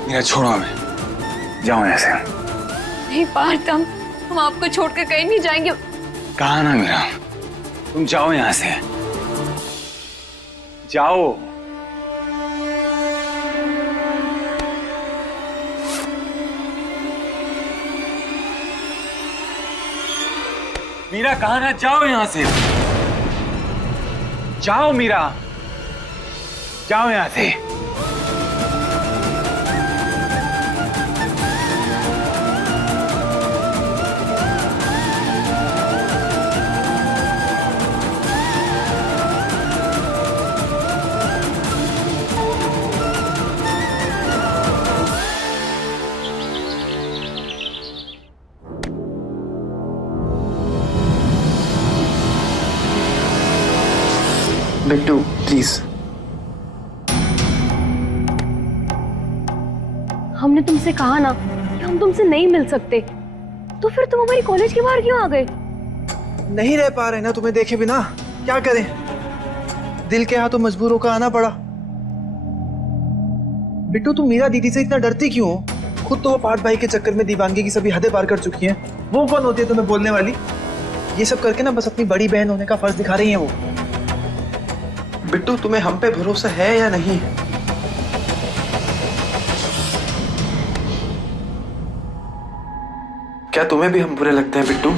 मीरा छोड़ो हमें, जाओ यहाँ से। नहीं पार्थ, हम आपको छोड़कर कहीं नहीं जाएंगे। कहा ना मीरा, तुम जाओ यहाँ से, जाओ। मीरा कहा ना, जाओ यहाँ से, जाओ मीरा, जाओ यहाँ से। बिट्टू प्लीज। हमने तुमसे कहा ना कि हम तुमसे नहीं मिल सकते, तो फिर तुम हमारी कॉलेज के बाहर क्यों आ गए? नहीं रह पा रहे ना तुम्हें देखे बिना, क्या करें, दिल के हाथों मजबूर होकर आना पड़ा। बिट्टू तुम मीरा दीदी से इतना डरती क्यों हो? खुद तो वो पार्थ भाई के चक्कर में दीवानगी की सभी हदें पार कर चुकी हैं। वो कौन होती है तुम्हें बोलने वाली? ये सब करके ना बस अपनी बड़ी बहन होने का फर्ज दिखा रही है वो। बिट्टू तुम्हें हम पे भरोसा है या नहीं? क्या तुम्हें भी हम बुरे लगते हैं बिट्टू?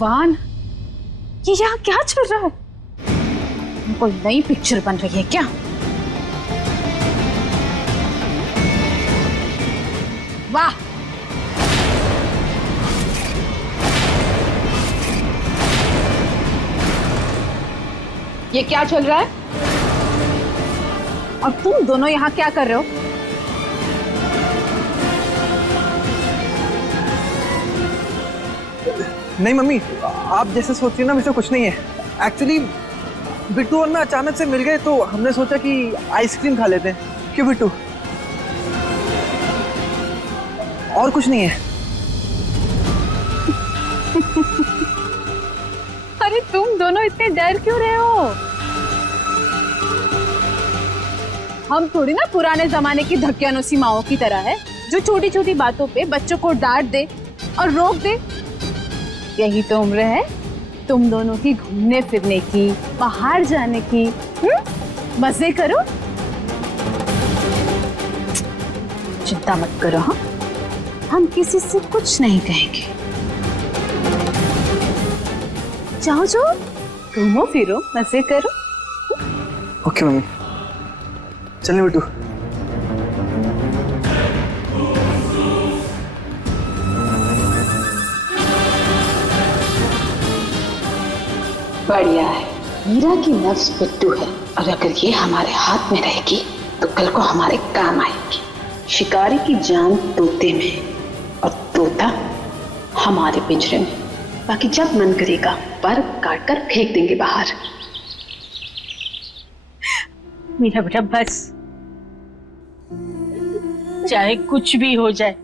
भगवान, ये यहाँ क्या चल रहा है? कोई नई पिक्चर बन रही है क्या? वाह, ये क्या चल रहा है? और तुम दोनों यहाँ क्या कर रहे हो? नहीं मम्मी, आप जैसे सोच रही हो ना वैसे कुछ नहीं है। एक्चुअली बिट्टू और मैं अचानक से मिल गए तो हमने सोचा कि आइसक्रीम खा लेते हैं। क्यों बिट्टू? और कुछ नहीं है। अरे तुम दोनों इतने डर क्यों रहे हो? हम थोड़ी ना पुराने जमाने की धक्यानुसी माओं की तरह है जो छोटी छोटी बातों पे बच्चों को डांट दे और रोक दे। यही तो उम्र है तुम दोनों की घूमने फिरने की, बाहर जाने की, मजे करो। चिंता मत करो, हाँ हम किसी से कुछ नहीं कहेंगे। जाओ जाओ, घूमो फिरो, मजे करो। ओके मम्मी, चलिए बेटू। बढ़िया है, मीरा की नफ्स पिट्टू है और अगर ये हमारे हाथ में रहेगी तो कल को हमारे काम आएगी। शिकारी की जान तोते में और तोता हमारे पिंजरे में। बाकी जब मन करेगा पर काट कर फेंक देंगे बाहर। मीरा बेटा बस, चाहे कुछ भी हो जाए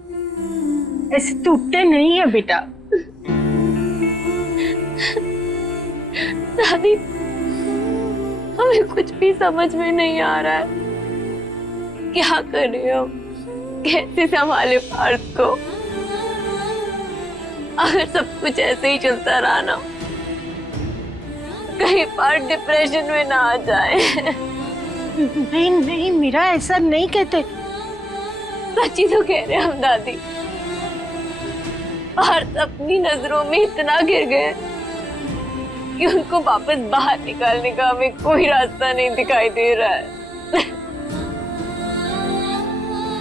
ऐसे टूटते नहीं है बेटा। दादी, हमें कुछ भी समझ में नहीं आ रहा है, क्या करें हम, कैसे संभाले पार्थ को। अगर सब कुछ ऐसे ही चलता रहा ना, कहीं पार्थ डिप्रेशन में ना आ जाए। नहीं नहीं मीरा, ऐसा नहीं कहते। सच्ची तो कह रहे हम दादी, पार्थ अपनी नजरों में इतना गिर गए कि उनको वापस बाहर निकालने का हमें कोई रास्ता नहीं दिखाई दे रहा है।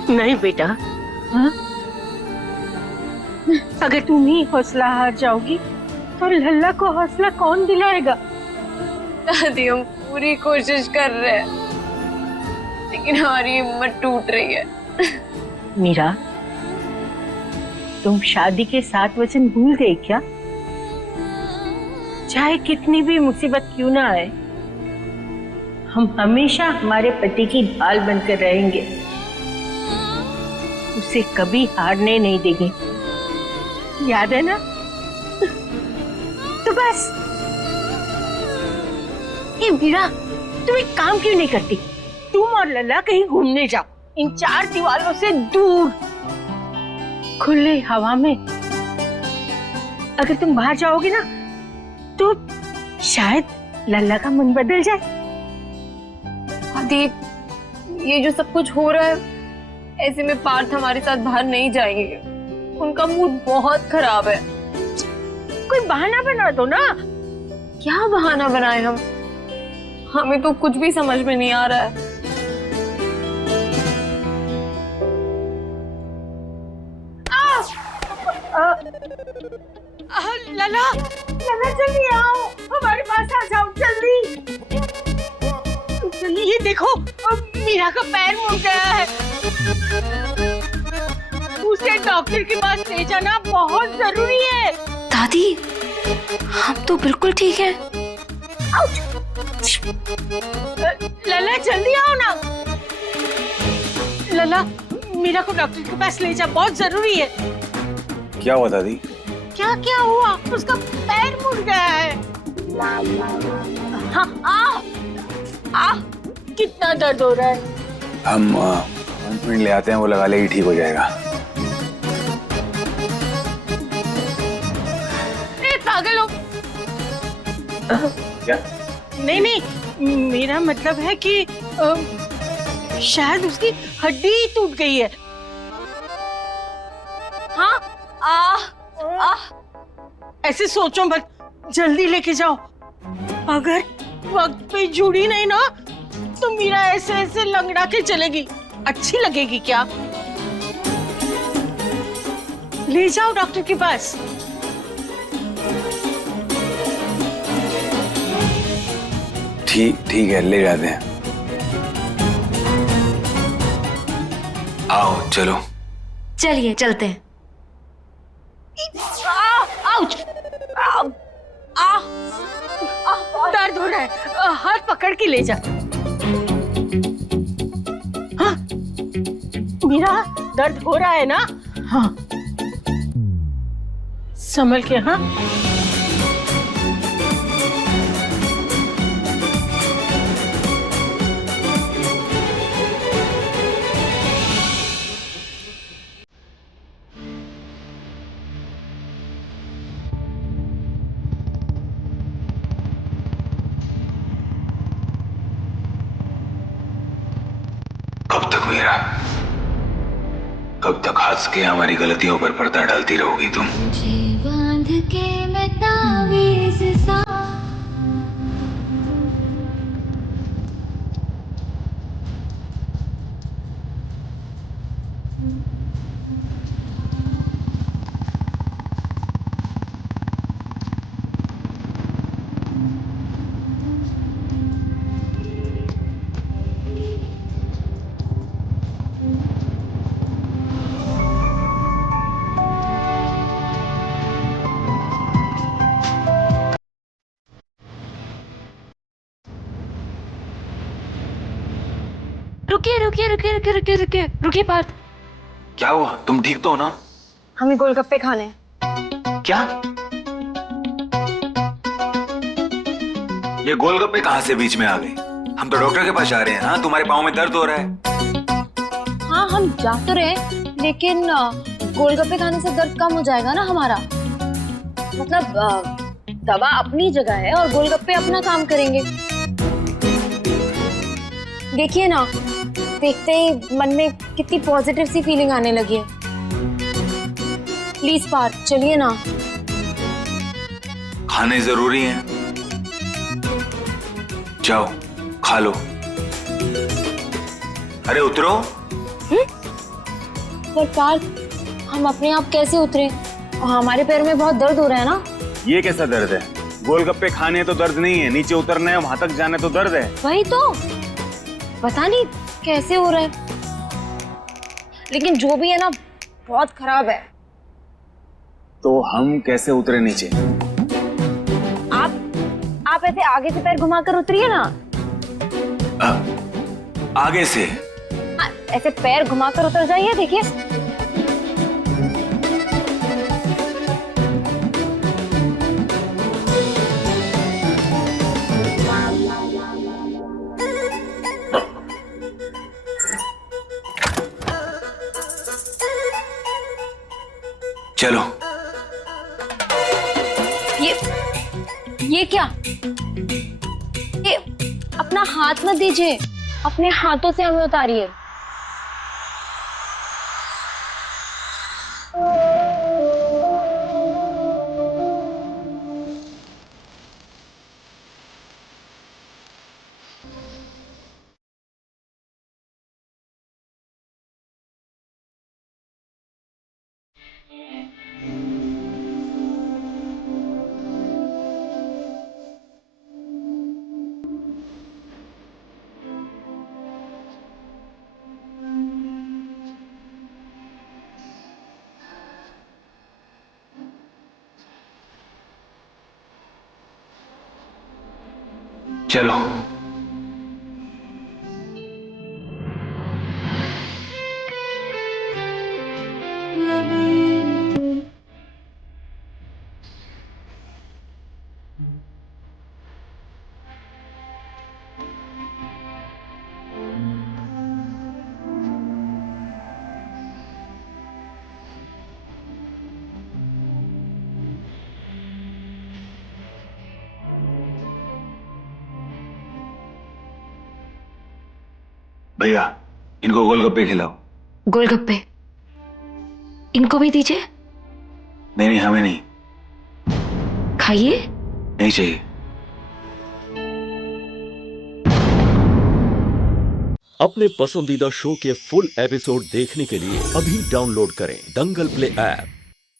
नहीं बेटा, हाँ? अगर तुम ही हौसला हार जाओगी तो लल्ला को हौसला कौन दिलाएगा? दादी, हम पूरी कोशिश कर रहे हैं लेकिन हमारी हिम्मत टूट रही है। मीरा, तुम शादी के 7 वचन भूल गए क्या? चाहे कितनी भी मुसीबत क्यों ना आए, हम हमेशा हमारे पति की ढाल बनकर रहेंगे, उसे कभी हारने नहीं देंगे। याद है ना? तो बस। ये मीरा, तुम एक काम क्यों नहीं करती? तुम और लल्ला कहीं घूमने जाओ, इन 4 दीवारों से दूर, खुले हवा में। अगर तुम बाहर जाओगी ना तो शायद लल्ला का मन बदल जाए। दादी, ये जो सब कुछ हो रहा है, ऐसे में पार्थ हमारे साथ बाहर नहीं जाएंगे। उनका मूड बहुत खराब है। कोई बहाना बना दो ना। क्या बहाना बनाए हम? हमें तो कुछ भी समझ में नहीं आ रहा है। लला, लला जल्दी आओ, हमारे पास आ जाओ जल्दी। ये देखो, मीरा का पैर मुड़ गया है, उसे डॉक्टर के पास ले जाना बहुत जरूरी है। दादी, हम तो बिल्कुल ठीक है। लला जल्दी आओ ना। लला, मीरा को डॉक्टर के पास ले जा, बहुत जरूरी है। क्या हुआ दादी? क्या क्या हुआ? उसका पैर मुड़ गया है। हाँ, कितना दर्द हो रहा है। हम ऑइंटमेंट ले आते हैं, वो लगा लेगी, ठीक हो जाएगा। पागल हो क्या? नहीं नहीं, मेरा मतलब है कि शायद उसकी हड्डी ही टूट गई है। हाँ, ऐसे सोचो मत, जल्दी लेके जाओ। अगर वक्त पे जुड़ी नहीं ना तो मीरा ऐसे ऐसे लंगड़ा के चलेगी, अच्छी लगेगी क्या? ले जाओ डॉक्टर के पास। ठीक है, ले जाते हैं। आओ चलो। चलिए चलते हैं। दर्द हो रहा है, हाथ पकड़ के ले जा। हाँ, मीरा, दर्द हो रहा है ना? हाँ, संभल के। हाँ, तक मीरा? कब तक हंस के हमारी गलतियों पर पर्दा डालती रहोगी तुम? बांध के मैं तावीज़ सा रुकिए पार्थ। क्या हुआ? तुम ठीक तो हो ना? हमें गोलगप्पे खाने हैं। क्या? ये गोलगप्पे कहां से बीच में आ गए? हम तो डॉक्टर के पास जा रहे हैं। हाँ, तुम्हारे पाँव में दर्द हो रहा है। हाँ हम जा तो रहे, लेकिन गोलगप्पे खाने से दर्द कम हो जाएगा ना हमारा। मतलब दवा अपनी जगह है और गोलगप्पे अपना काम करेंगे। देखिए ना, देखते ही मन में कितनी पॉजिटिव सी फीलिंग आने लगी है। प्लीज पार्थ चलिए ना। खाने जरूरी हैं। जाओ खा लो। अरे उतरो। पर पार्थ हम अपने आप कैसे उतरे? और हमारे पैर में बहुत दर्द हो रहा है ना। ये कैसा दर्द है? गोलगप्पे खाने तो दर्द नहीं है, नीचे उतरना है, वहां तक जाने तो दर्द है। वही तो पता नहीं कैसे हो रहा है, लेकिन जो भी है ना बहुत खराब है। तो हम कैसे उतरे नीचे? आप ऐसे आगे से पैर घुमाकर उतरिए ना। आगे से? ऐसे पैर घुमाकर उतर जाइए। देखिए चलो। ये क्या? ये अपना हाथ मत दीजिए, अपने हाथों से हमें उतारिए। चलो। भैया इनको गोलगप्पे खिलाओ। गोलगप्पे इनको भी दीजिए। नहीं नहीं हमें नहीं। खाइए। नहीं चाहिए। अपने पसंदीदा शो के फुल एपिसोड देखने के लिए अभी डाउनलोड करें दंगल प्ले ऐप।